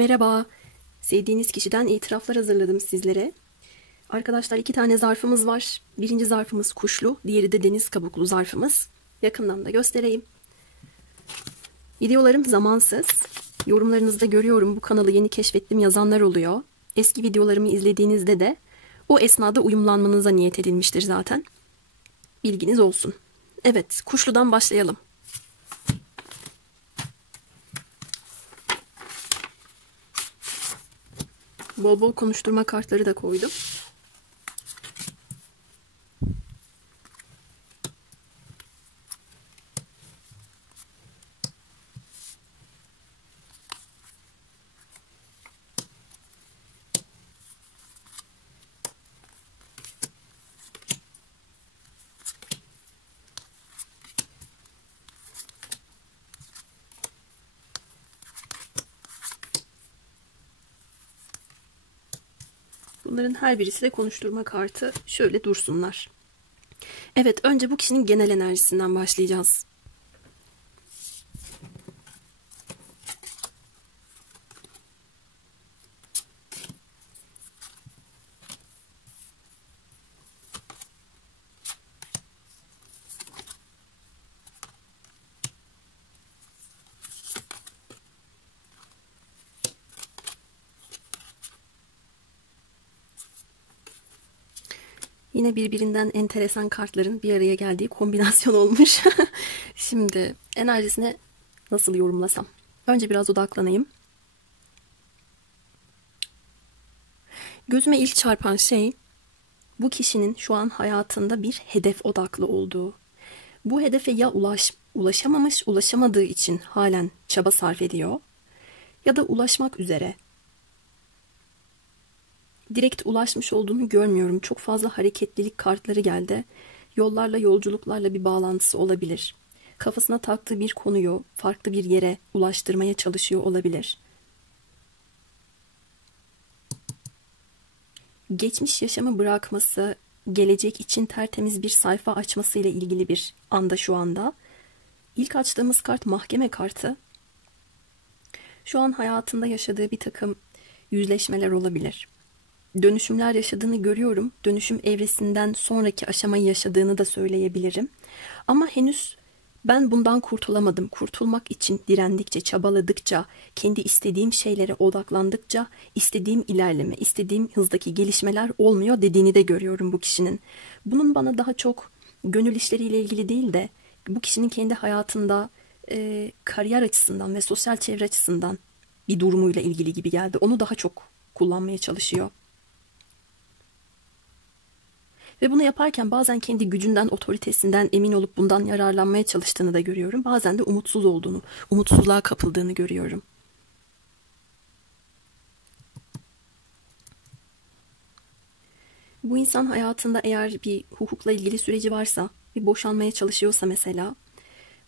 Merhaba, sevdiğiniz kişiden itiraflar hazırladım sizlere. Arkadaşlar 2 tane zarfımız var. Birinci zarfımız kuşlu, diğeri de deniz kabuklu zarfımız. Yakından da göstereyim. Videolarım zamansız. Yorumlarınızda görüyorum bu kanalı yeni keşfettim yazanlar oluyor. Eski videolarımı izlediğinizde de o esnada uyumlanmanıza niyet edilmiştir zaten. Bilginiz olsun. Evet, kuşludan başlayalım. Bol bol konuşturma kartları da koydum. Bunların her birisi de konuşturma kartı. Şöyle dursunlar. Evet, önce bu kişinin genel enerjisinden başlayacağız. Yine birbirinden enteresan kartların bir araya geldiği kombinasyon olmuş. Şimdi enerjisine nasıl yorumlasam? Önce biraz odaklanayım. Gözüme ilk çarpan şey bu kişinin şu an hayatında bir hedef odaklı olduğu. Bu hedefe ya ulaşamamış, ulaşamadığı için halen çaba sarf ediyor ya da ulaşmak üzere. Direkt ulaşmış olduğunu görmüyorum. Çok fazla hareketlilik kartları geldi. Yollarla, yolculuklarla bir bağlantısı olabilir. Kafasına taktığı bir konuyu farklı bir yere ulaştırmaya çalışıyor olabilir. Geçmiş yaşamı bırakması, gelecek için tertemiz bir sayfa açmasıyla ilgili bir anda şu anda. İlk açtığımız kart mahkeme kartı. Şu an hayatında yaşadığı bir takım yüzleşmeler olabilir. Dönüşümler yaşadığını görüyorum. Dönüşüm evresinden sonraki aşamayı yaşadığını da söyleyebilirim. Ama henüz ben bundan kurtulamadım. Kurtulmak için direndikçe, çabaladıkça, kendi istediğim şeylere odaklandıkça, istediğim ilerleme, istediğim hızdaki gelişmeler olmuyor dediğini de görüyorum bu kişinin. Bunun bana daha çok gönül işleriyle ilgili değil de bu kişinin kendi hayatında kariyer açısından ve sosyal çevre açısından bir durumuyla ilgili gibi geldi. Onu daha çok kullanmaya çalışıyor. Ve bunu yaparken bazen kendi gücünden, otoritesinden emin olup bundan yararlanmaya çalıştığını da görüyorum. Bazen de umutsuz olduğunu, umutsuzluğa kapıldığını görüyorum. Bu insan hayatında eğer bir hukukla ilgili süreci varsa, bir boşanmaya çalışıyorsa mesela,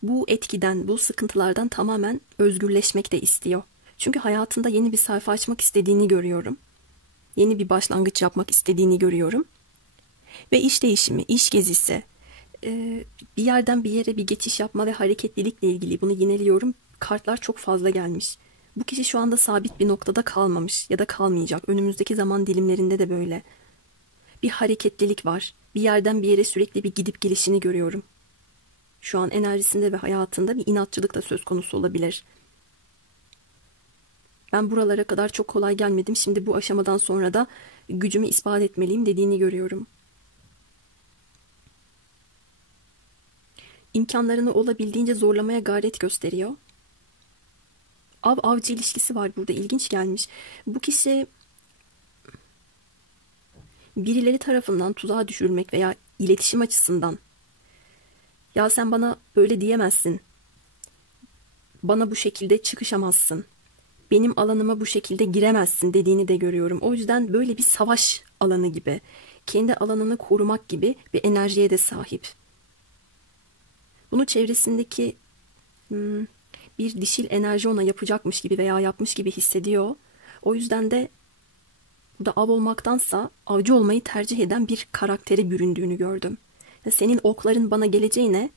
bu etkiden, bu sıkıntılardan tamamen özgürleşmek de istiyor. Çünkü hayatında yeni bir sayfa açmak istediğini görüyorum. Yeni bir başlangıç yapmak istediğini görüyorum. Ve iş değişimi, iş gezisi, bir yerden bir yere bir geçiş yapma ve hareketlilikle ilgili bunu yineliyorum. Kartlar çok fazla gelmiş. Bu kişi şu anda sabit bir noktada kalmamış ya da kalmayacak. Önümüzdeki zaman dilimlerinde de böyle. Bir hareketlilik var. Bir yerden bir yere sürekli bir gidip gelişini görüyorum. Şu an enerjisinde ve hayatında bir inatçılık da söz konusu olabilir. Ben buralara kadar çok kolay gelmedim. Şimdi bu aşamadan sonra da gücümü ispat etmeliyim dediğini görüyorum. İmkanlarını olabildiğince zorlamaya gayret gösteriyor. Av-avcı ilişkisi var burada. İlginç gelmiş. Bu kişi birileri tarafından tuzağa düşürülmek veya iletişim açısından ya sen bana böyle diyemezsin. Bana bu şekilde çıkışamazsın. Benim alanıma bu şekilde giremezsin dediğini de görüyorum. O yüzden böyle bir savaş alanı gibi, kendi alanını korumak gibi bir enerjiye de sahip. Bunu çevresindeki bir dişil enerji ona yapacakmış gibi veya yapmış gibi hissediyor. O yüzden de burada av olmaktansa avcı olmayı tercih eden bir karaktere büründüğünü gördüm. Senin okların bana geleceğine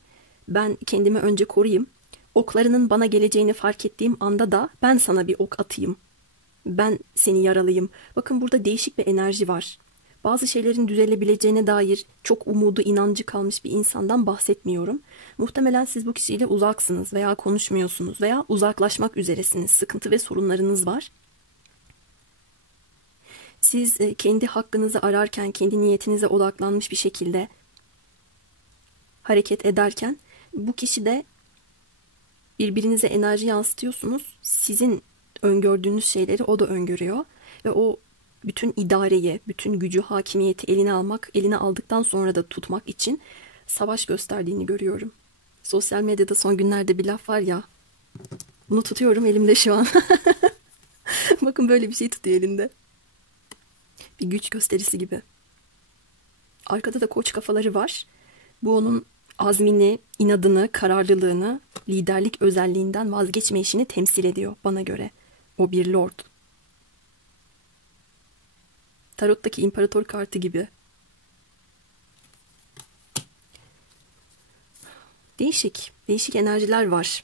ben kendimi önce koruyayım. Oklarının bana geleceğini fark ettiğim anda da ben sana bir ok atayım Ben seni yaralıyım. Bakın burada değişik bir enerji var. Bazı şeylerin düzelebileceğine dair çok umudu, inancı kalmış bir insandan bahsetmiyorum. Muhtemelen siz bu kişiyle uzaksınız veya konuşmuyorsunuz veya uzaklaşmak üzeresiniz. Sıkıntı ve sorunlarınız var. Siz kendi hakkınızı ararken, kendi niyetinize odaklanmış bir şekilde hareket ederken bu kişi de birbirinize enerji yansıtıyorsunuz. Sizin öngördüğünüz şeyleri o da öngörüyor ve o bütün idareyi, bütün gücü, hakimiyeti eline aldıktan sonra da tutmak için savaş gösterdiğini görüyorum. Sosyal medyada son günlerde bir laf var ya, bunu tutuyorum elimde şu an. Bakın böyle bir şey tutuyor elinde. Bir güç gösterisi gibi. Arkada da koç kafaları var. Bu onun azmini, inadını, kararlılığını, liderlik özelliğinden vazgeçmeyişini temsil ediyor bana göre. O bir lord. Tarot'taki imparator kartı gibi. Değişik enerjiler var.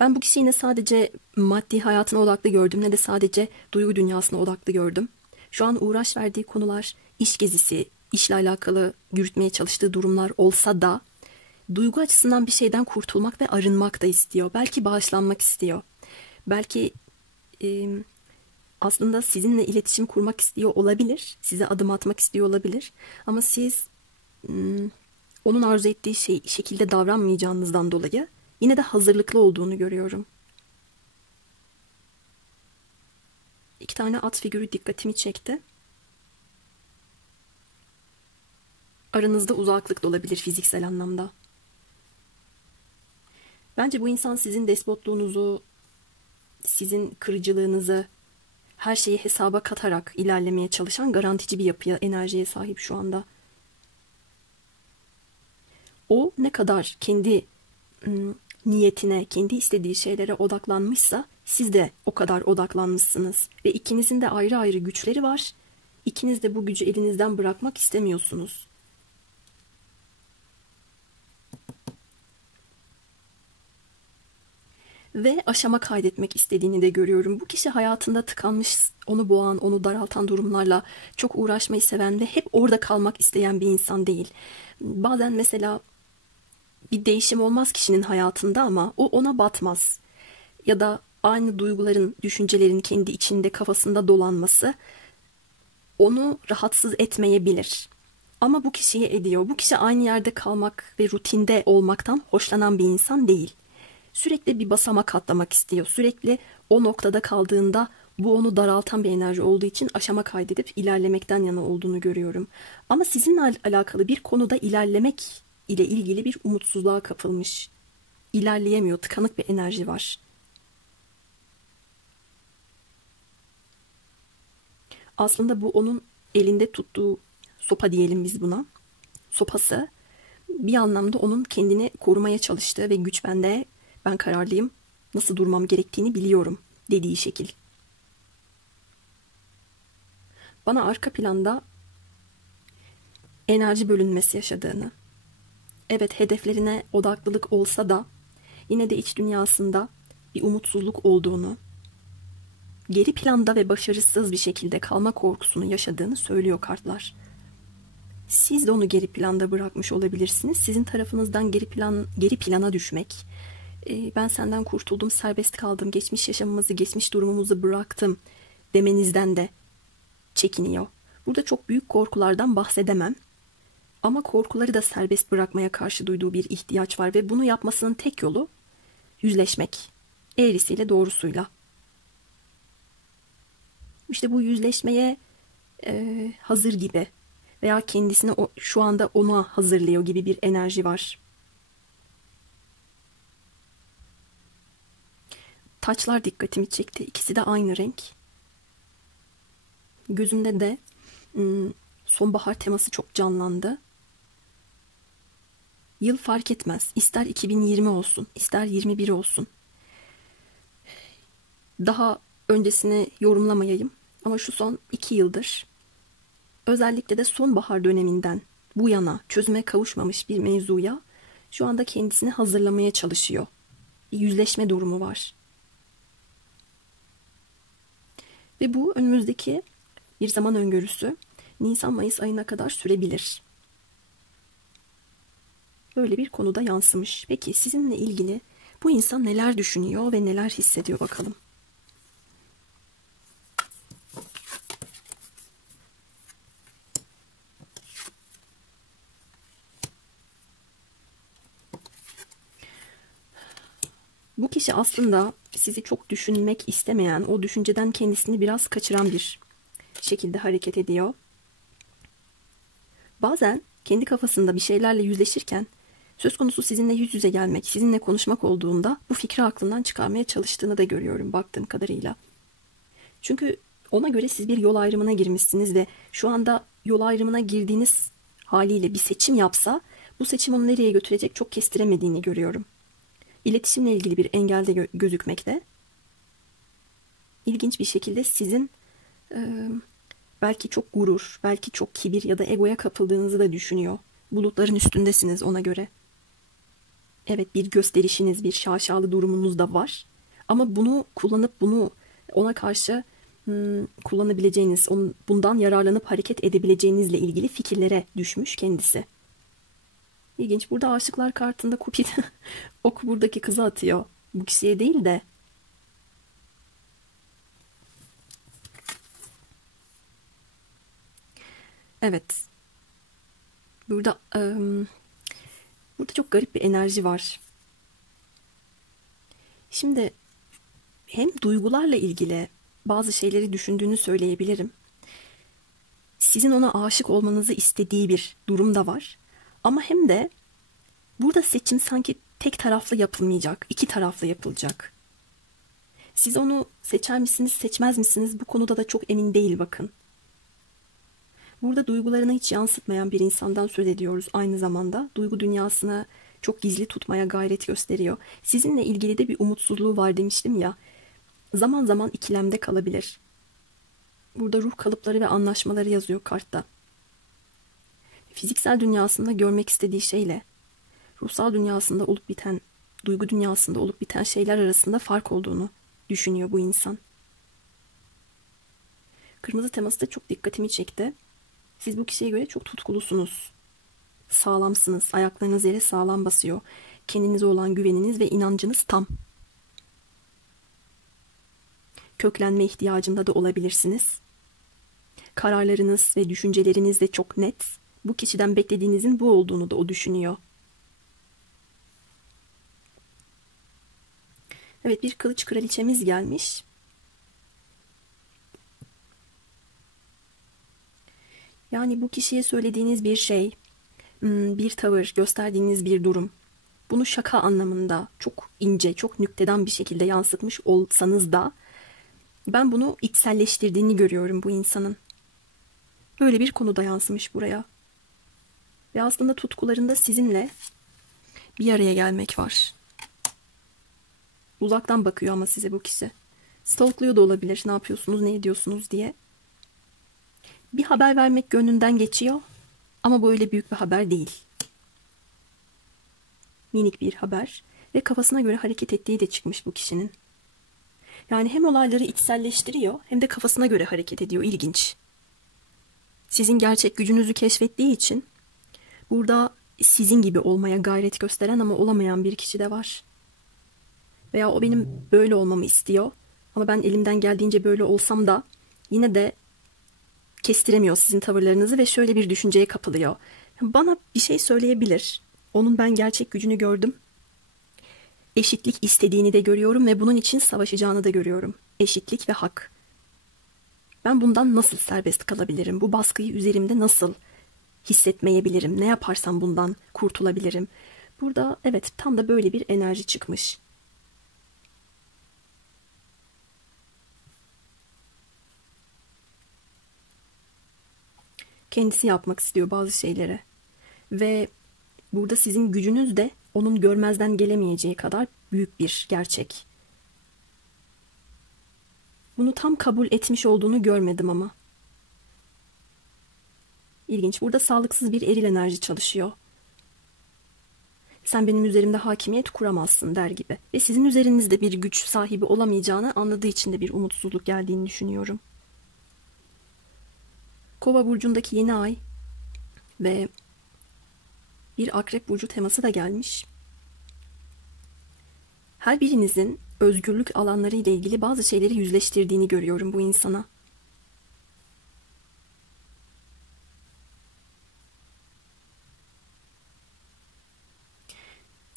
Ben bu kişiyi ne sadece maddi hayatına odaklı gördüm ne de sadece duygu dünyasına odaklı gördüm. Şu an uğraş verdiği konular iş gezisi, işle alakalı yürütmeye çalıştığı durumlar olsa da duygu açısından bir şeyden kurtulmak ve arınmak da istiyor. Belki bağışlanmak istiyor. Belki aslında sizinle iletişim kurmak istiyor olabilir. Size adım atmak istiyor olabilir. Ama siz onun arzu ettiği şekilde davranmayacağınızdan dolayı yine de hazırlıklı olduğunu görüyorum. 2 tane at figürü dikkatimi çekti. Aranızda uzaklık da olabilir fiziksel anlamda. Bence bu insan sizin despotluğunuzu, sizin kırıcılığınızı, her şeyi hesaba katarak ilerlemeye çalışan garantici bir yapıya, enerjiye sahip şu anda. O ne kadar kendi niyetine, kendi istediği şeylere odaklanmışsa siz de o kadar odaklanmışsınız. Ve ikinizin de ayrı ayrı güçleri var. İkiniz de bu gücü elinizden bırakmak istemiyorsunuz. Ve aşama kaydetmek istediğini de görüyorum. Bu kişi hayatında tıkanmış, onu boğan, onu daraltan durumlarla çok uğraşmayı seven ve hep orada kalmak isteyen bir insan değil. Bazen mesela bir değişim olmaz kişinin hayatında ama o ona batmaz. Ya da aynı duyguların, düşüncelerin kendi içinde, kafasında dolanması onu rahatsız etmeyebilir. Ama bu kişiye ediyor. Bu kişi aynı yerde kalmak ve rutinde olmaktan hoşlanan bir insan değil. Sürekli bir basamak atlamak istiyor. Sürekli o noktada kaldığında bu onu daraltan bir enerji olduğu için aşama kaydedip ilerlemekten yana olduğunu görüyorum. Ama sizinle alakalı bir konuda ilerlemek ile ilgili bir umutsuzluğa kapılmış. İlerleyemiyor, tıkanık bir enerji var. Aslında bu onun elinde tuttuğu sopa diyelim biz buna. Sopası bir anlamda onun kendini korumaya çalıştığı ve güç bende, ben kararlıyım, nasıl durmam gerektiğini biliyorum dediği şekil. Bana arka planda enerji bölünmesi yaşadığını, evet hedeflerine odaklılık olsa da yine de iç dünyasında bir umutsuzluk olduğunu, geri planda ve başarısız bir şekilde kalma korkusunu yaşadığını söylüyor kartlar. Siz de onu geri planda bırakmış olabilirsiniz. Sizin tarafınızdan geri plana düşmek, ben senden kurtuldum, serbest kaldım, geçmiş yaşamımızı, geçmiş durumumuzu bıraktım demenizden de çekiniyor. Burada çok büyük korkulardan bahsedemem. Ama korkuları da serbest bırakmaya karşı duyduğu bir ihtiyaç var ve bunu yapmasının tek yolu yüzleşmek. Eğrisiyle doğrusuyla. İşte bu yüzleşmeye hazır gibi veya kendisini şu anda ona hazırlıyor gibi bir enerji var. Taçlar dikkatimi çekti. İkisi de aynı renk. Gözümde de sonbahar teması çok canlandı. Yıl fark etmez. İster 2020 olsun, ister 21 olsun. Daha öncesini yorumlamayayım. Ama şu son 2 yıldır, özellikle de sonbahar döneminden bu yana çözüme kavuşmamış bir mevzuya şu anda kendisini hazırlamaya çalışıyor. Bir yüzleşme durumu var. Ve bu önümüzdeki bir zaman öngörüsü Nisan-Mayıs ayına kadar sürebilir. Böyle bir konuda yansımış. Peki sizinle ilgili bu insan neler düşünüyor ve neler hissediyor bakalım. Bu kişi aslında sizi çok düşünmek istemeyen, o düşünceden kendisini biraz kaçıran bir şekilde hareket ediyor. Bazen kendi kafasında bir şeylerle yüzleşirken söz konusu sizinle yüz yüze gelmek, sizinle konuşmak olduğunda bu fikri aklından çıkarmaya çalıştığını da görüyorum baktığım kadarıyla. Çünkü ona göre siz bir yol ayrımına girmişsiniz ve şu anda yol ayrımına girdiğiniz haliyle bir seçim yapsa bu seçim onu nereye götürecek çok kestiremediğini görüyorum. İletişimle ilgili bir engel de gözükmekte. İlginç bir şekilde sizin belki çok gurur, belki çok kibir ya da egoya kapıldığınızı da düşünüyor. Bulutların üstündesiniz ona göre. Evet, bir gösterişiniz, bir şaşalı durumunuz da var. Ama bunu kullanıp bunu ona karşı kullanabileceğiniz, bundan yararlanıp hareket edebileceğinizle ilgili fikirlere düşmüş kendisi. İlginç. Burada aşıklar kartında Cupid ok buradaki kıza atıyor. Bu kişiye değil de. Evet. Burada çok garip bir enerji var. Şimdi hem duygularla ilgili bazı şeyleri düşündüğünü söyleyebilirim. Sizin ona aşık olmanızı istediği bir durum da var. Ama hem de burada seçim sanki tek taraflı yapılmayacak, iki taraflı yapılacak. Siz onu seçer misiniz, seçmez misiniz? Bu konuda da çok emin değil bakın. Burada duygularını hiç yansıtmayan bir insandan söz ediyoruz aynı zamanda. Duygu dünyasını çok gizli tutmaya gayret gösteriyor. Sizinle ilgili de bir umutsuzluğu var demiştim ya. Zaman zaman ikilemde kalabilir. Burada ruh kalıpları ve anlaşmaları yazıyor kartta. Fiziksel dünyasında görmek istediği şeyle ruhsal dünyasında olup biten, duygu dünyasında olup biten şeyler arasında fark olduğunu düşünüyor bu insan. Kırmızı teması da çok dikkatimi çekti. Siz bu kişiye göre çok tutkulusunuz. Sağlamsınız. Ayaklarınız yere sağlam basıyor. Kendinize olan güveniniz ve inancınız tam. Köklenme ihtiyacında da olabilirsiniz. Kararlarınız ve düşünceleriniz de çok net. Bu kişiden beklediğinizin bu olduğunu da o düşünüyor. Evet, bir kılıç kraliçemiz gelmiş. Yani bu kişiye söylediğiniz bir şey, bir tavır, gösterdiğiniz bir durum. Bunu şaka anlamında çok ince, çok nükteden bir şekilde yansıtmış olsanız da ben bunu içselleştirdiğini görüyorum bu insanın. Böyle bir konuda yansımış buraya. Ve aslında tutkularında sizinle bir araya gelmek var. Uzaktan bakıyor ama size bu kişi. Stalkluyor da olabilir, ne yapıyorsunuz, ne ediyorsunuz diye. Bir haber vermek gönlünden geçiyor ama bu öyle büyük bir haber değil. Minik bir haber ve kafasına göre hareket ettiği de çıkmış bu kişinin. Yani hem olayları içselleştiriyor hem de kafasına göre hareket ediyor. İlginç. Sizin gerçek gücünüzü keşfettiği için burada sizin gibi olmaya gayret gösteren ama olamayan bir kişi de var. Veya o benim böyle olmamı istiyor ama ben elimden geldiğince böyle olsam da yine de kestiremiyor sizin tavırlarınızı ve şöyle bir düşünceye kapılıyor. Bana bir şey söyleyebilir. Onun ben gerçek gücünü gördüm. Eşitlik istediğini de görüyorum ve bunun için savaşacağını da görüyorum. Eşitlik ve hak. Ben bundan nasıl serbest kalabilirim? Bu baskıyı üzerimde nasıl hissetmeyebilirim? Ne yaparsam bundan kurtulabilirim? Burada evet tam da böyle bir enerji çıkmış. Kendisi yapmak istiyor bazı şeyleri. Ve burada sizin gücünüz de onun görmezden gelemeyeceği kadar büyük bir gerçek. Bunu tam kabul etmiş olduğunu görmedim ama. İlginç. Burada sağlıksız bir eril enerji çalışıyor. Sen benim üzerimde hakimiyet kuramazsın der gibi. Ve sizin üzerinizde bir güç sahibi olamayacağını anladığı için de bir umutsuzluk geldiğini düşünüyorum. Kova burcundaki yeni ay ve bir akrep burcu teması da gelmiş. Her birinizin özgürlük alanları ile ilgili bazı şeyleri yüzleştirdiğini görüyorum bu insana.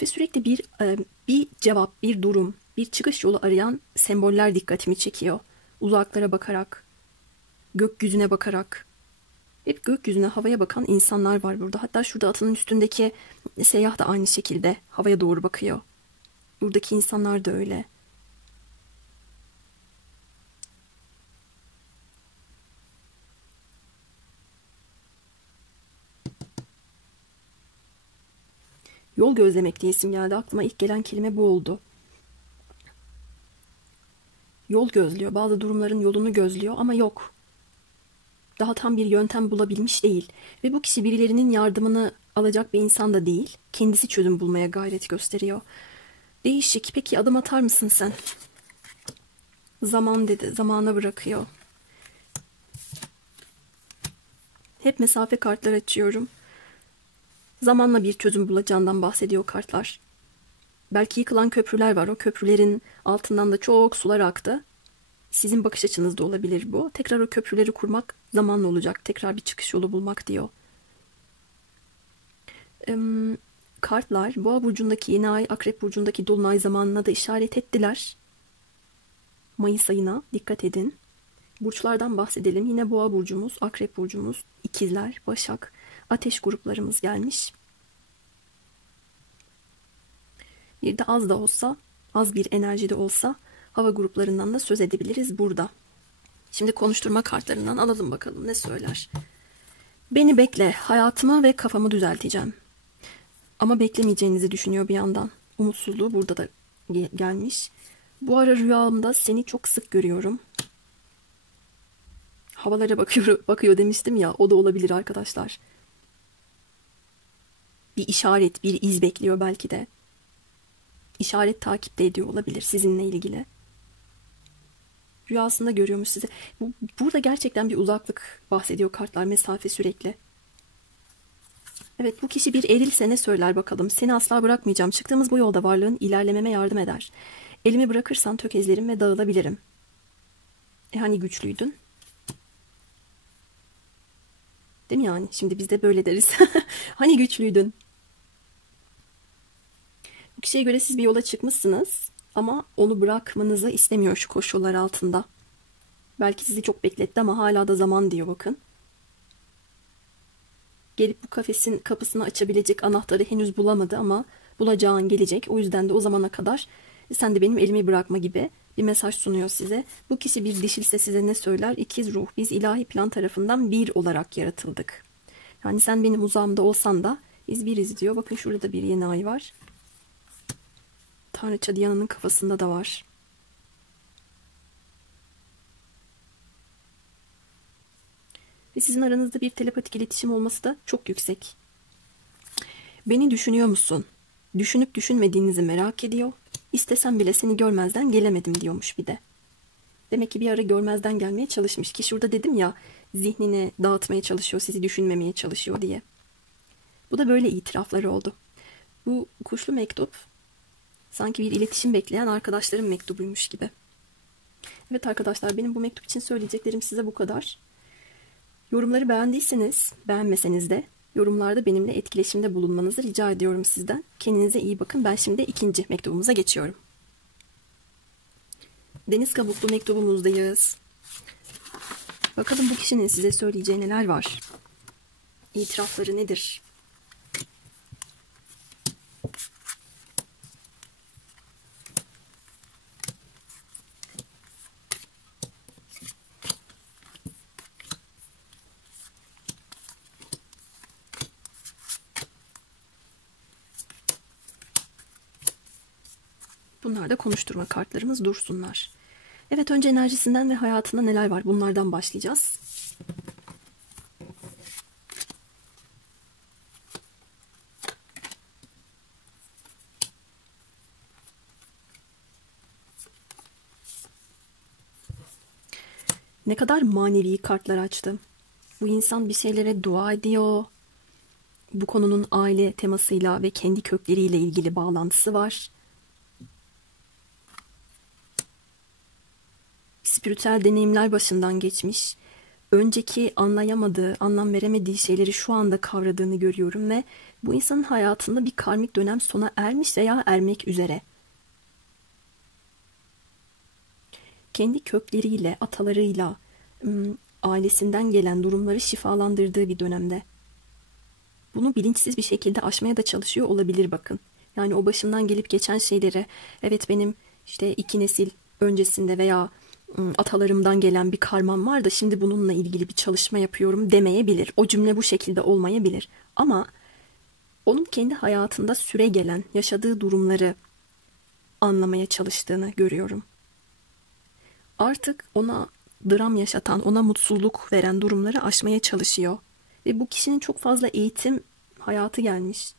Ve sürekli bir cevap, bir durum, bir çıkış yolu arayan semboller dikkatimi çekiyor. Uzaklara bakarak, gökyüzüne bakarak. Hep gökyüzüne, havaya bakan insanlar var burada. Hatta şurada atının üstündeki seyyah da aynı şekilde havaya doğru bakıyor. Buradaki insanlar da öyle. Yol gözlemek diye isim geldi. Aklıma ilk gelen kelime bu oldu. Yol gözlüyor. Bazı durumların yolunu gözlüyor ama yok. Daha tam bir yöntem bulabilmiş değil. Ve bu kişi birilerinin yardımını alacak bir insan da değil. Kendisi çözüm bulmaya gayret gösteriyor. Değişik. Peki adım atar mısın sen? Zaman dedi. Zamana bırakıyor. Hep mesafe kartlar açıyorum. Zamanla bir çözüm bulacağından bahsediyor kartlar. Belki yıkılan köprüler var. O köprülerin altından da çok sular aktı. Sizin bakış açınızda olabilir bu. Tekrar o köprüleri kurmak zamanla olacak. Tekrar bir çıkış yolu bulmak diyor. Kartlar Boğa burcundaki yeni ay, Akrep burcundaki dolunay zamanına da işaret ettiler. Mayıs ayına dikkat edin. Burçlardan bahsedelim. Yine Boğa burcumuz, Akrep burcumuz, İkizler, Başak, Ateş gruplarımız gelmiş. Bir de az da olsa, az bir enerji de olsa hava gruplarından da söz edebiliriz burada. Şimdi konuşturma kartlarından alalım bakalım ne söyler. Beni bekle, hayatımı ve kafamı düzelteceğim. Ama beklemeyeceğinizi düşünüyor bir yandan. Umutsuzluğu burada da gelmiş. Bu ara rüyamda seni çok sık görüyorum. Havalara bakıyor demiştim ya, o da olabilir arkadaşlar. Bir işaret, bir iz bekliyor belki de. İşaret takipte ediyor olabilir sizinle ilgili. Rüyasında görüyormuş sizi. Burada gerçekten bir uzaklık bahsediyor kartlar, mesafe sürekli. Evet, bu kişi bir erilse ne söyler bakalım. Seni asla bırakmayacağım. Çıktığımız bu yolda varlığın ilerlememe yardım eder. Elimi bırakırsan tökezlerim ve dağılabilirim. Hani güçlüydün? Değil mi yani? Şimdi biz de böyle deriz. Hani güçlüydün? Bu kişiye göre siz bir yola çıkmışsınız ama onu bırakmanızı istemiyor şu koşullar altında. Belki sizi çok bekletti ama hala da zaman diyor bakın. Gelip bu kafesin kapısını açabilecek anahtarı henüz bulamadı ama bulacağın gelecek. O yüzden de o zamana kadar sen de benim elimi bırakma gibi bir mesaj sunuyor size. Bu kişi bir dişilse size ne söyler? İkiz ruh, biz ilahi plan tarafından bir olarak yaratıldık. Yani sen benim uzağımda olsan da biz biriz diyor. Bakın şurada da bir yeni ay var. Tanrıça Diana'nın kafasında da var. Ve sizin aranızda bir telepatik iletişim olması da çok yüksek. Beni düşünüyor musun? Düşünüp düşünmediğinizi merak ediyor. İstesem bile seni görmezden gelemedim diyormuş bir de. Demek ki bir ara görmezden gelmeye çalışmış ki şurada dedim ya, zihnini dağıtmaya çalışıyor, sizi düşünmemeye çalışıyor diye. Bu da böyle itirafları oldu. Bu kuşlu mektup sanki bir iletişim bekleyen arkadaşların mektubuymuş gibi. Evet arkadaşlar, benim bu mektup için söyleyeceklerim size bu kadar. Yorumları beğendiyseniz, beğenmeseniz de yorumlarda benimle etkileşimde bulunmanızı rica ediyorum sizden. Kendinize iyi bakın. Ben şimdi ikinci mektubumuza geçiyorum. Deniz kabuklu mektubumuzdayız. Bakalım bu kişinin size söyleyeceği neler var? İtirafları nedir? Bunlar da konuşturma kartlarımız, dursunlar. Evet, önce enerjisinden ve hayatında neler var bunlardan başlayacağız. Ne kadar manevi kartlar açtı. Bu insan bir şeylere dua ediyor. Bu konunun aile temasıyla ve kendi kökleriyle ilgili bağlantısı var. Spiritüel deneyimler başından geçmiş. Önceki anlayamadığı, anlam veremediği şeyleri şu anda kavradığını görüyorum ve bu insanın hayatında bir karmik dönem sona ermiş veya ermek üzere. Kendi kökleriyle, atalarıyla, ailesinden gelen durumları şifalandırdığı bir dönemde. Bunu bilinçsiz bir şekilde aşmaya da çalışıyor olabilir bakın. Yani o başından gelip geçen şeylere, evet benim işte 2 nesil öncesinde veya atalarımdan gelen bir karmam var da şimdi bununla ilgili bir çalışma yapıyorum demeyebilir. O cümle bu şekilde olmayabilir. Ama onun kendi hayatında süre gelen, yaşadığı durumları anlamaya çalıştığını görüyorum. Artık ona dram yaşatan, ona mutsuzluk veren durumları aşmaya çalışıyor. Ve bu kişinin çok fazla eğitim hayatı gelmiş.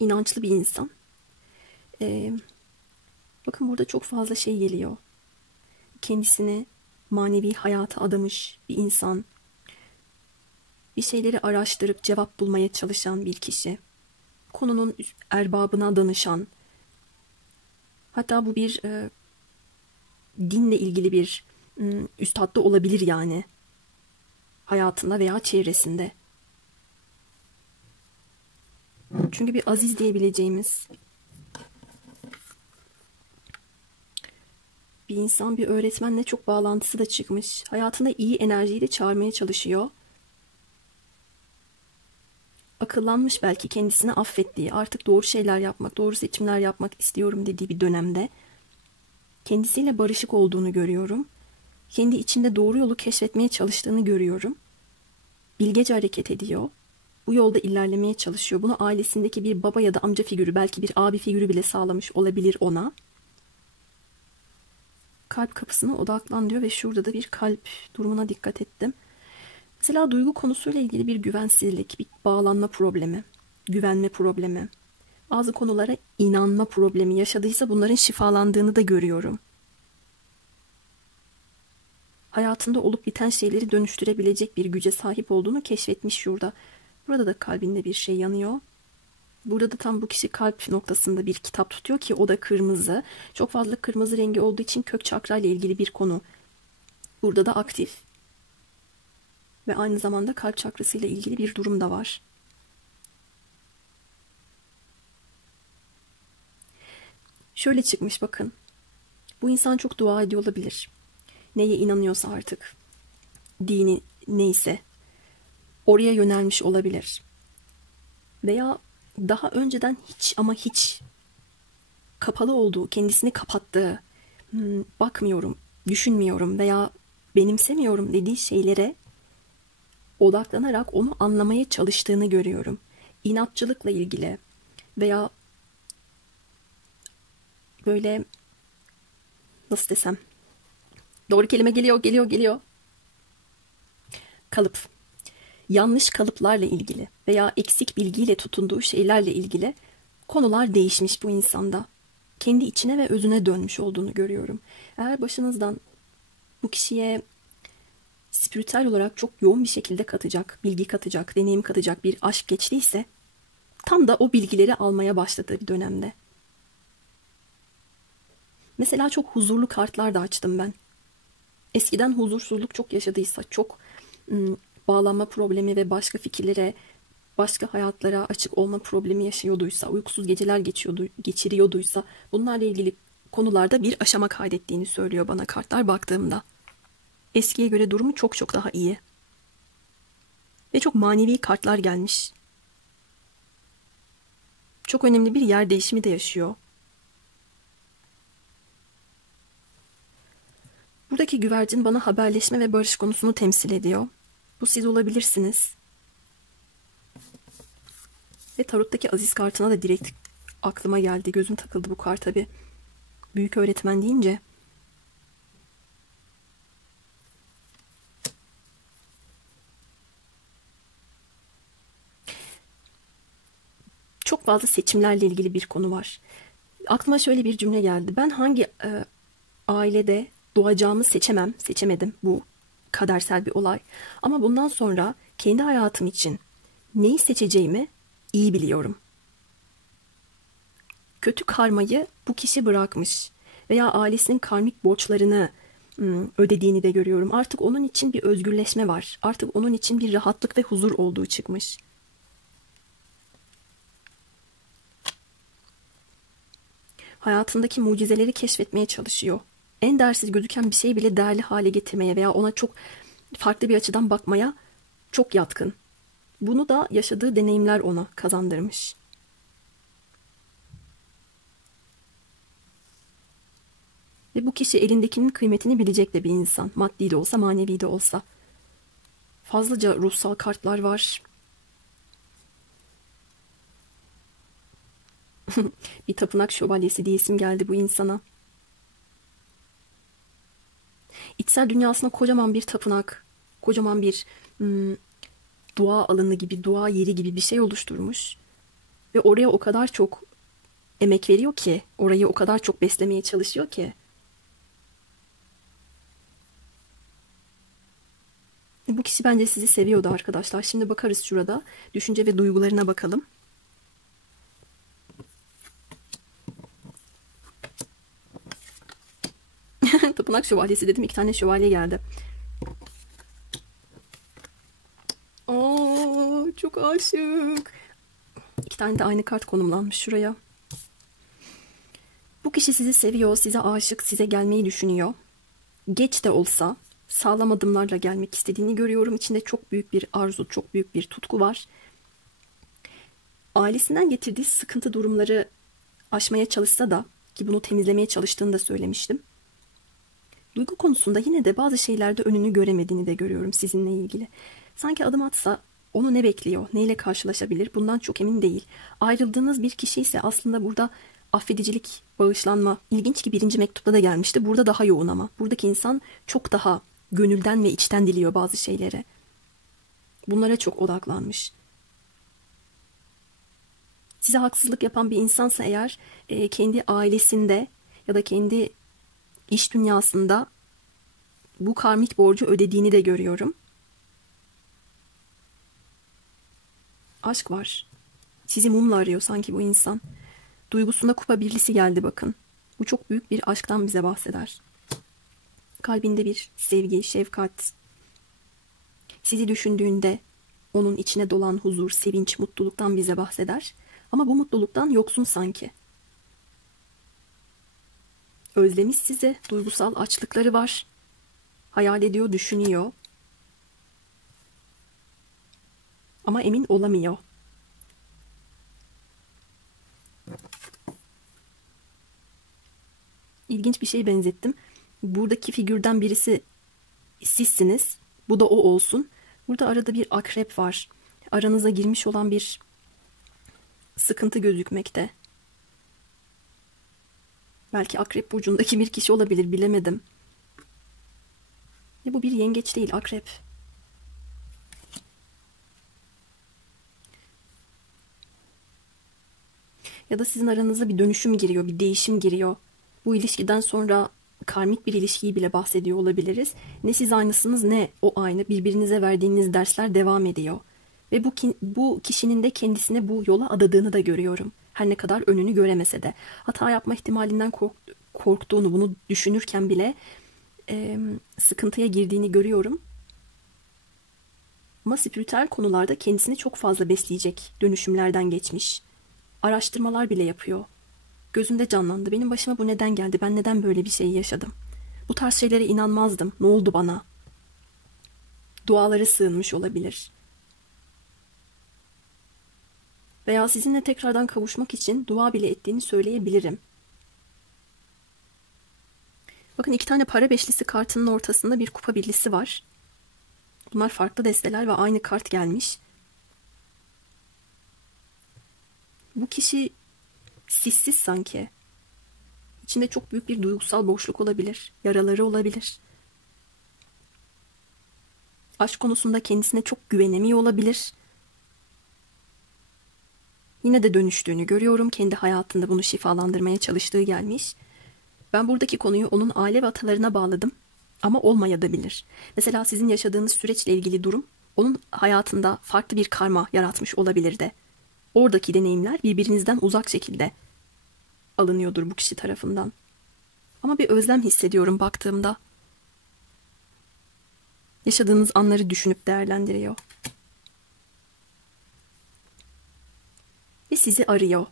İnançlı bir insan. Bakın burada çok fazla şey geliyor. Kendisini manevi hayata adamış bir insan. Bir şeyleri araştırıp cevap bulmaya çalışan bir kişi. Konunun erbabına danışan. Hatta bu bir dinle ilgili bir üstad da olabilir yani. Hayatında veya çevresinde. Çünkü bir aziz diyebileceğimiz bir insan, bir öğretmenle çok bağlantısı da çıkmış. Hayatına iyi enerjiyi de çağırmaya çalışıyor. Akıllanmış belki kendisini affettiği, artık doğru şeyler yapmak, doğru seçimler yapmak istiyorum dediği bir dönemde kendisiyle barışık olduğunu görüyorum. Kendi içinde doğru yolu keşfetmeye çalıştığını görüyorum. Bilgece hareket ediyor. Bu yolda ilerlemeye çalışıyor. Bunu ailesindeki bir baba ya da amca figürü, belki bir abi figürü bile sağlamış olabilir ona. Kalp kapısına odaklan diyor ve şurada da bir kalp durumuna dikkat ettim. Mesela duygu konusuyla ilgili bir güvensizlik, bir bağlanma problemi, güvenme problemi, bazı konulara inanma problemi yaşadıysa bunların şifalandığını da görüyorum. Hayatında olup biten şeyleri dönüştürebilecek bir güce sahip olduğunu keşfetmiş şurada. Burada da kalbinde bir şey yanıyor. Burada da tam bu kişi kalp noktasında bir kitap tutuyor ki o da kırmızı. Çok fazla kırmızı rengi olduğu için kök çakra ile ilgili bir konu. Burada da aktif. Ve aynı zamanda kalp çakrası ile ilgili bir durum da var. Şöyle çıkmış bakın. Bu insan çok dua ediyor olabilir. Neye inanıyorsa artık. Dini neyse. Oraya yönelmiş olabilir. Veya daha önceden hiç ama hiç kapalı olduğu, kendisini kapattığı, bakmıyorum, düşünmüyorum veya benimsemiyorum dediği şeylere odaklanarak onu anlamaya çalıştığını görüyorum. İnatçılıkla ilgili veya böyle nasıl desem, doğru kelime geliyor. Kalıp. Yanlış kalıplarla ilgili veya eksik bilgiyle tutunduğu şeylerle ilgili konular değişmiş bu insanda. Kendi içine ve özüne dönmüş olduğunu görüyorum. Eğer başınızdan bu kişiye spiritüel olarak çok yoğun bir şekilde katacak, bilgi katacak, deneyim katacak bir aşk geçtiyse tam da o bilgileri almaya başladığı bir dönemde. Mesela çok huzurlu kartlar da açtım ben. Eskiden huzursuzluk çok yaşadıysa, çok bağlanma problemi ve başka fikirlere, başka hayatlara açık olma problemi yaşıyorduysa, uykusuz geceler geçiriyorduysa bunlarla ilgili konularda bir aşama kaydettiğini söylüyor bana kartlar baktığımda. Eskiye göre durumu çok çok daha iyi. Ve çok manevi kartlar gelmiş. Çok önemli bir yer değişimi de yaşıyor. Buradaki güvercin bana haberleşme ve barış konusunu temsil ediyor. Bu siz olabilirsiniz. Ve tarottaki Aziz kartına da direkt aklıma geldi. Gözüm takıldı bu kart tabii. Büyük öğretmen deyince. Çok fazla seçimlerle ilgili bir konu var. Aklıma şöyle bir cümle geldi. Ben hangi ailede doğacağımı seçemedim. Bu kadersel bir olay. Ama bundan sonra kendi hayatım için neyi seçeceğimi iyi biliyorum. Kötü karmayı bu kişi bırakmış veya ailesinin karmik borçlarını ödediğini de görüyorum. Artık onun için bir özgürleşme var. Artık onun için bir rahatlık ve huzur olduğu çıkmış. Hayatındaki mucizeleri keşfetmeye çalışıyor. En değersiz gözüken bir şeyi bile değerli hale getirmeye veya ona çok farklı bir açıdan bakmaya çok yatkın. Bunu da yaşadığı deneyimler ona kazandırmış. Ve bu kişi elindekinin kıymetini bilecek de bir insan. Maddi de olsa, manevi de olsa. Fazlaca ruhsal kartlar var. Bir tapınak şövalyesi diye isim geldi bu insana. İçsel dünyasına kocaman bir tapınak, kocaman bir dua alanı gibi, dua yeri gibi bir şey oluşturmuş. Ve oraya o kadar çok emek veriyor ki, orayı o kadar çok beslemeye çalışıyor ki. Bu kişi bence sizi seviyordu arkadaşlar. Şimdi bakarız şurada. Düşünce ve duygularına bakalım. Tapınak şövalyesi dedim. 2 tane şövalye geldi. Aa, çok aşık. 2 tane de aynı kart konumlanmış şuraya. Bu kişi sizi seviyor, size aşık, size gelmeyi düşünüyor. Geç de olsa sağlam adımlarla gelmek istediğini görüyorum. İçinde çok büyük bir arzu, çok büyük bir tutku var. Ailesinden getirdiği sıkıntı durumları aşmaya çalışsa da, ki bunu temizlemeye çalıştığını da söylemiştim. Duygu konusunda yine de bazı şeylerde önünü göremediğini de görüyorum sizinle ilgili. Sanki adım atsa onu ne bekliyor, neyle karşılaşabilir bundan çok emin değil. Ayrıldığınız bir kişi ise aslında burada affedicilik, bağışlanma, ilginç ki 1. mektupta da gelmişti. Burada daha yoğun ama. Buradaki insan çok daha gönülden ve içten diliyor bazı şeylere. Bunlara çok odaklanmış. Size haksızlık yapan bir insansa eğer kendi ailesinde ya da kendi iş dünyasında bu karmik borcu ödediğini de görüyorum. Aşk var. Sizi mumla arıyor sanki bu insan. Duygusunda kupa birlisi geldi bakın. Bu çok büyük bir aşktan bize bahseder. Kalbinde bir sevgi, şefkat. Sizi düşündüğünde onun içine dolan huzur, sevinç, mutluluktan bize bahseder. Ama bu mutluluktan yoksun sanki. Özlemiş sizi, duygusal açlıkları var. Hayal ediyor, düşünüyor. Ama emin olamıyor. İlginç bir şey benzettim. Buradaki figürden birisi sizsiniz. Bu da o olsun. Burada arada bir akrep var. Aranıza girmiş olan bir sıkıntı gözükmekte. Belki akrep burcundaki bir kişi olabilir, bilemedim. Ya bu bir yengeç değil, akrep. Ya da sizin aranıza bir dönüşüm giriyor, bir değişim giriyor. Bu ilişkiden sonra karmik bir ilişkiyi bile bahsediyor olabiliriz. Ne siz aynısınız ne o aynı. Birbirinize verdiğiniz dersler devam ediyor. Ve bu kişinin de kendisine bu yola adadığını da görüyorum. Her ne kadar önünü göremese de. Hata yapma ihtimalinden korktuğunu, bunu düşünürken bile sıkıntıya girdiğini görüyorum. Ama spiritüel konularda kendisini çok fazla besleyecek dönüşümlerden geçmiş. Araştırmalar bile yapıyor. Gözümde canlandı. Benim başıma bu neden geldi? Ben neden böyle bir şey yaşadım? Bu tarz şeylere inanmazdım. Ne oldu bana? Dualara sığınmış olabilir. Veya sizinle tekrardan kavuşmak için dua bile ettiğini söyleyebilirim. Bakın 2 tane para beşlisi kartının ortasında bir kupa birlisi var. Bunlar farklı desteler ve aynı kart gelmiş. Bu kişi sessiz sanki. İçinde çok büyük bir duygusal boşluk olabilir. Yaraları olabilir. Aşk konusunda kendisine çok güvenemiyor olabilir. Yine de dönüştüğünü görüyorum. Kendi hayatında bunu şifalandırmaya çalıştığı gelmiş. Ben buradaki konuyu onun aile ve atalarına bağladım. Ama olmayabilir. Mesela sizin yaşadığınız süreçle ilgili durum onun hayatında farklı bir karma yaratmış olabilir de. Oradaki deneyimler birbirinizden uzak şekilde alınıyordur bu kişi tarafından. Ama bir özlem hissediyorum baktığımda. Yaşadığınız anları düşünüp değerlendiriyor. Ve sizi arıyor.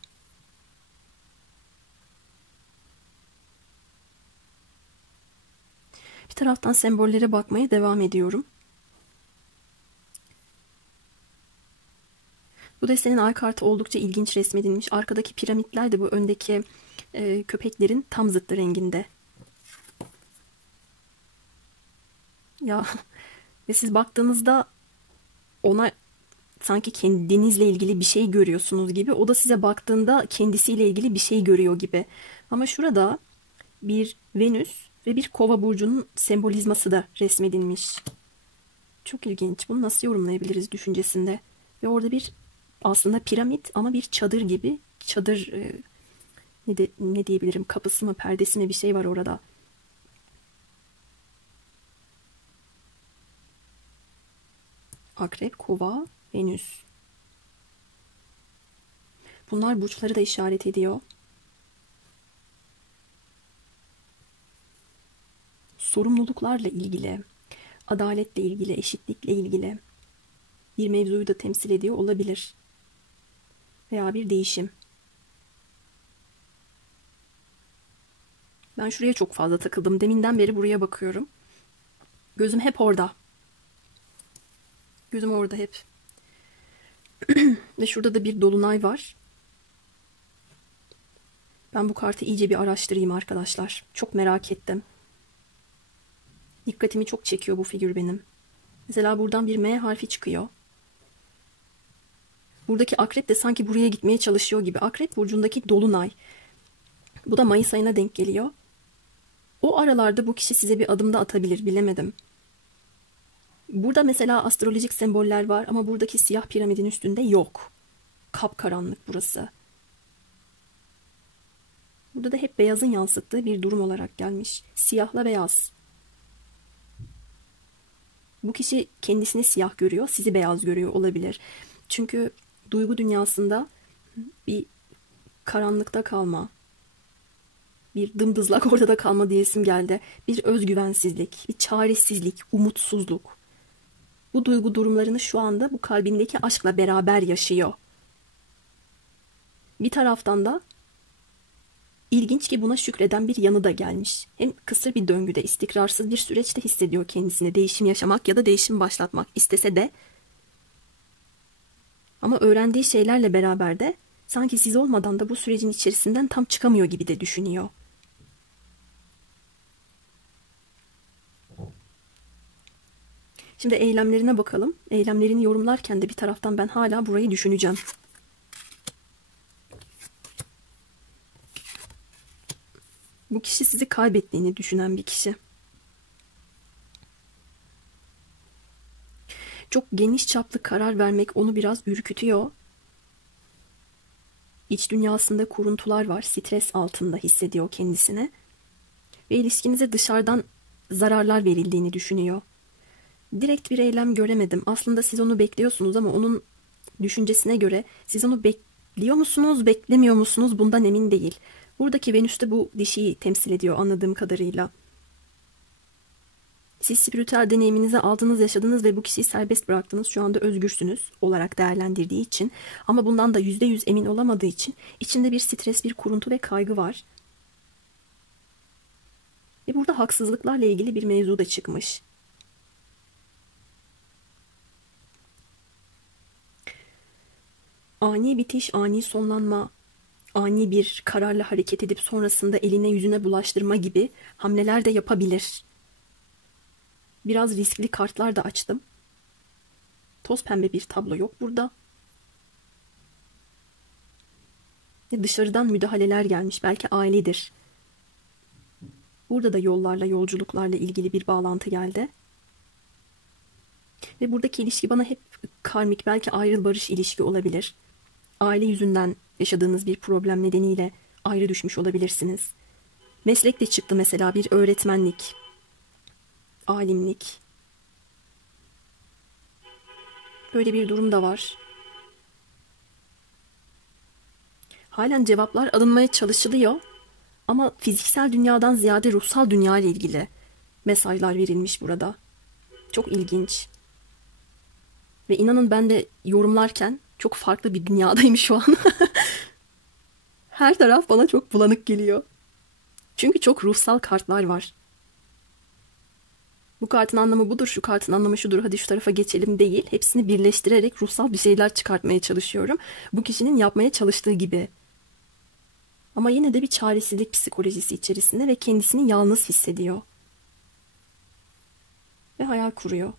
Bir taraftan sembollere bakmaya devam ediyorum. Bu destenin ay kartı oldukça ilginç resmedilmiş. Arkadaki piramitler de bu öndeki köpeklerin tam zıttı renginde. Ya ve siz baktığınızda ona sanki kendinizle ilgili bir şey görüyorsunuz gibi. O da size baktığında kendisiyle ilgili bir şey görüyor gibi. Ama şurada bir Venüs ve bir Kova burcunun sembolizması da resmedilmiş. Çok ilginç. Bunu nasıl yorumlayabiliriz düşüncesinde? Ve orada bir aslında piramit ama bir çadır gibi. Çadır ne diyebilirim? Kapısı mı, perdesi mi bir şey var orada. Akrep, Kova, Venüs. Bunlar burçları da işaret ediyor. Sorumluluklarla ilgili, adaletle ilgili, eşitlikle ilgili bir mevzuyu da temsil ediyor olabilir. Veya bir değişim. Ben şuraya çok fazla takıldım. Deminden beri buraya bakıyorum. Gözüm hep orada. Gözüm orada hep. Ve şurada da bir dolunay var. Ben bu kartı iyice bir araştırayım arkadaşlar. Çok merak ettim. Dikkatimi çok çekiyor bu figür benim. Mesela buradan bir M harfi çıkıyor. Buradaki akrep de sanki buraya gitmeye çalışıyor gibi. Akrep burcundaki dolunay. Bu da Mayıs ayına denk geliyor. O aralarda bu kişi size bir adım da atabilir, bilemedim. Burada mesela astrolojik semboller var ama buradaki siyah piramidin üstünde yok. Kapkaranlık burası. Burada da hep beyazın yansıttığı bir durum olarak gelmiş. Siyahla beyaz. Bu kişi kendisini siyah görüyor, sizi beyaz görüyor olabilir. Çünkü duygu dünyasında bir karanlıkta kalma, bir dımdızlak ortada kalma diyesim geldi. Bir özgüvensizlik, bir çaresizlik, umutsuzluk. Bu duygu durumlarını şu anda bu kalbindeki aşkla beraber yaşıyor. Bir taraftan da ilginç ki buna şükreden bir yanı da gelmiş. Hem kısır bir döngüde, istikrarsız bir süreçte hissediyor kendisini. Değişim yaşamak ya da değişim başlatmak istese de. Ama öğrendiği şeylerle beraber de sanki siz olmadan da bu sürecin içerisinden tam çıkamıyor gibi de düşünüyor. Şimdi eylemlerine bakalım. Eylemlerini yorumlarken de bir taraftan ben hala burayı düşüneceğim. Bu kişi sizi kaybettiğini düşünen bir kişi. Çok geniş çaplı karar vermek onu biraz ürkütüyor. İç dünyasında kuruntular var. Stres altında hissediyor kendisini. Ve ilişkinize dışarıdan zararlar verildiğini düşünüyor. Direkt bir eylem göremedim. Aslında siz onu bekliyorsunuz ama onun düşüncesine göre siz onu bekliyor musunuz, beklemiyor musunuz bundan emin değil. Buradaki Venüs de bu dişiyi temsil ediyor anladığım kadarıyla. Siz spiritüel deneyiminizi aldınız, yaşadınız ve bu kişiyi serbest bıraktınız. Şu anda özgürsünüz olarak değerlendirdiği için. Ama bundan da %100 emin olamadığı için içinde bir stres, bir kuruntu ve kaygı var. Ve burada haksızlıklarla ilgili bir mevzu da çıkmış. Ani bitiş, ani sonlanma, ani bir kararla hareket edip sonrasında eline yüzüne bulaştırma gibi hamleler de yapabilir. Biraz riskli kartlar da açtım. Toz pembe bir tablo yok burada. Dışarıdan müdahaleler gelmiş. Belki ailedir. Burada da yollarla, yolculuklarla ilgili bir bağlantı geldi. Ve buradaki ilişki bana hep karmik, belki ayrıl barış ilişki olabilir. Aile yüzünden yaşadığınız bir problem nedeniyle ayrı düşmüş olabilirsiniz. Meslek de çıktı mesela, bir öğretmenlik, alimlik. Böyle bir durum da var. Halen cevaplar alınmaya çalışılıyor ama fiziksel dünyadan ziyade ruhsal dünya ile ilgili mesajlar verilmiş burada. Çok ilginç. Ve inanın ben de yorumlarken çok farklı bir dünyadayım şu an. Her taraf bana çok bulanık geliyor. Çünkü çok ruhsal kartlar var. Bu kartın anlamı budur, şu kartın anlamı şudur, hadi şu tarafa geçelim değil. Hepsini birleştirerek ruhsal bir şeyler çıkartmaya çalışıyorum. Bu kişinin yapmaya çalıştığı gibi. Ama yine de bir çaresizlik psikolojisi içerisinde ve kendisini yalnız hissediyor. Ve hayal kuruyor.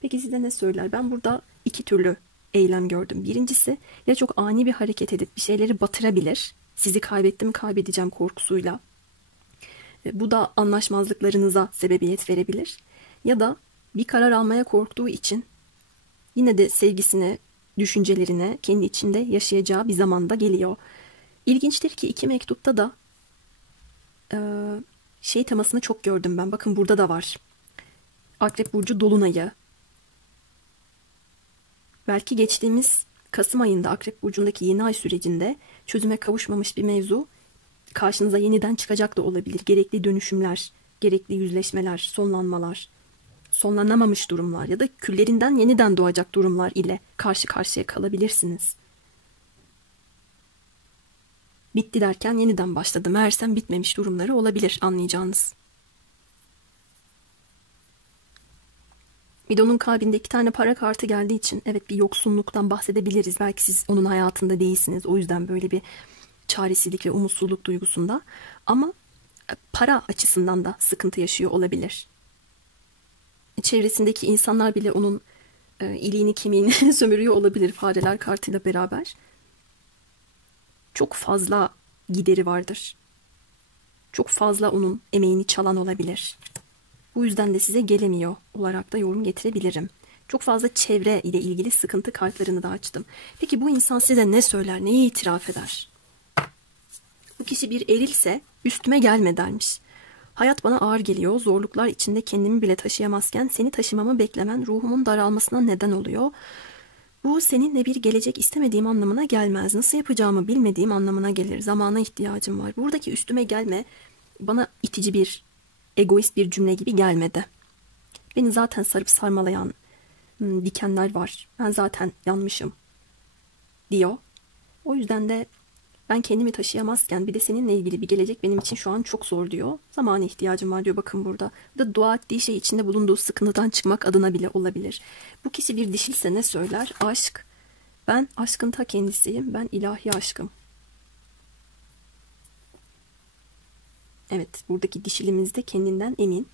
Peki size ne söyler? Ben burada iki türlü eylem gördüm. Birincisi, ya çok ani bir hareket edip bir şeyleri batırabilir. Sizi kaybettim, kaybedeceğim korkusuyla. Bu da anlaşmazlıklarınıza sebebiyet verebilir. Ya da bir karar almaya korktuğu için yine de sevgisine, düşüncelerine kendi içinde yaşayacağı bir zamanda geliyor. İlginçtir ki iki mektupta da şey temasını çok gördüm ben. Bakın burada da var. Akrep Burcu Dolunay'ı. Belki geçtiğimiz Kasım ayında Akrep Burcu'ndaki yeni ay sürecinde çözüme kavuşmamış bir mevzu karşınıza yeniden çıkacak da olabilir. Gerekli dönüşümler, gerekli yüzleşmeler, sonlanmalar, sonlanamamış durumlar ya da küllerinden yeniden doğacak durumlar ile karşı karşıya kalabilirsiniz. Bitti derken yeniden başladı. Meğersem bitmemiş durumları olabilir, anlayacağınız. Bir de onun kalbinde 2 tane para kartı geldiği için evet, bir yoksunluktan bahsedebiliriz. Belki siz onun hayatında değilsiniz. O yüzden böyle bir çaresizlik ve umutsuzluk duygusunda. Ama para açısından da sıkıntı yaşıyor olabilir. Çevresindeki insanlar bile onun iliğini kemiğini sömürüyor olabilir fareler kartıyla beraber. Çok fazla gideri vardır. Çok fazla onun emeğini çalan olabilir. Bu yüzden de size gelemiyor olarak da yorum getirebilirim. Çok fazla çevre ile ilgili sıkıntı kartlarını da açtım. Peki bu insan size ne söyler, neyi itiraf eder? Bu kişi bir erilse üstüme gelme dermiş. Hayat bana ağır geliyor, zorluklar içinde kendimi bile taşıyamazken seni taşımamı beklemen ruhumun daralmasına neden oluyor. Bu seninle bir gelecek istemediğim anlamına gelmez. Nasıl yapacağımı bilmediğim anlamına gelir. Zamana ihtiyacım var. Buradaki üstüme gelme bana itici bir, egoist bir cümle gibi gelmedi. Beni zaten sarıp sarmalayan dikenler var. Ben zaten yanmışım diyor. O yüzden de ben kendimi taşıyamazken bir de seninle ilgili bir gelecek benim için şu an çok zor diyor. Zamana ihtiyacım var diyor, bakın burada. Bu da dua ettiği şey içinde bulunduğu sıkıntıdan çıkmak adına bile olabilir. Bu kişi bir dişilse ne söyler? Aşk. Ben aşkın ta kendisiyim. Ben ilahi aşkım. Evet, buradaki dişilimiz de kendinden emin.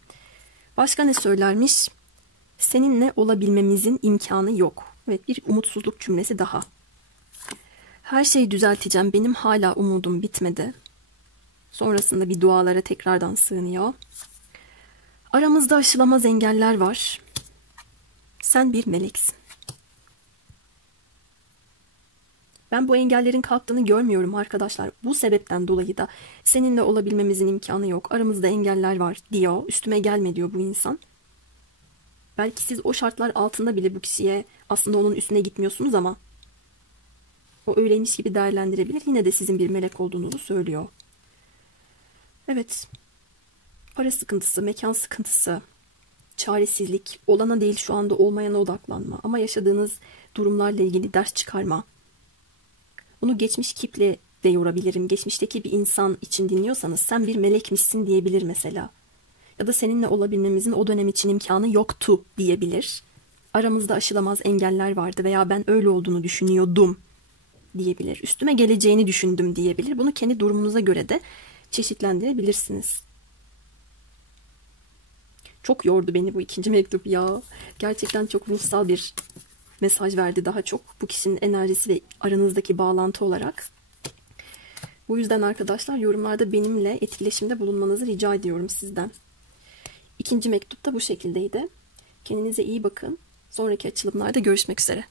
Başka ne söylermiş? Seninle olabilmemizin imkanı yok. Evet, bir umutsuzluk cümlesi daha. Her şeyi düzelteceğim. Benim hala umudum bitmedi. Sonrasında bir dualara tekrardan sığınıyor. Aramızda aşılamaz engeller var. Sen bir meleksin. Ben bu engellerin kalktığını görmüyorum arkadaşlar. Bu sebepten dolayı da seninle olabilmemizin imkanı yok. Aramızda engeller var diyor. Üstüme gelme diyor bu insan. Belki siz o şartlar altında bile bu kişiye aslında onun üstüne gitmiyorsunuz ama o öyleymiş gibi değerlendirebilir. Yine de sizin bir melek olduğunuzu söylüyor. Evet. Para sıkıntısı, mekan sıkıntısı, çaresizlik, olana değil şu anda olmayana odaklanma. Ama yaşadığınız durumlarla ilgili ders çıkarma. Bunu geçmiş kiple de yorabilirim. Geçmişteki bir insan için dinliyorsanız sen bir melekmişsin diyebilir mesela. Ya da seninle olabilmemizin o dönem için imkanı yoktu diyebilir. Aramızda aşılamaz engeller vardı veya ben öyle olduğunu düşünüyordum diyebilir. Üstüme geleceğini düşündüm diyebilir. Bunu kendi durumunuza göre de çeşitlendirebilirsiniz. Çok yordu beni bu 2. mektup ya. Gerçekten çok ruhsal bir mesaj verdi daha çok. Bu kişinin enerjisi ve aranızdaki bağlantı olarak. Bu yüzden arkadaşlar yorumlarda benimle etkileşimde bulunmanızı rica ediyorum sizden. 2. mektup da bu şekildeydi. Kendinize iyi bakın. Sonraki açılımlarda görüşmek üzere.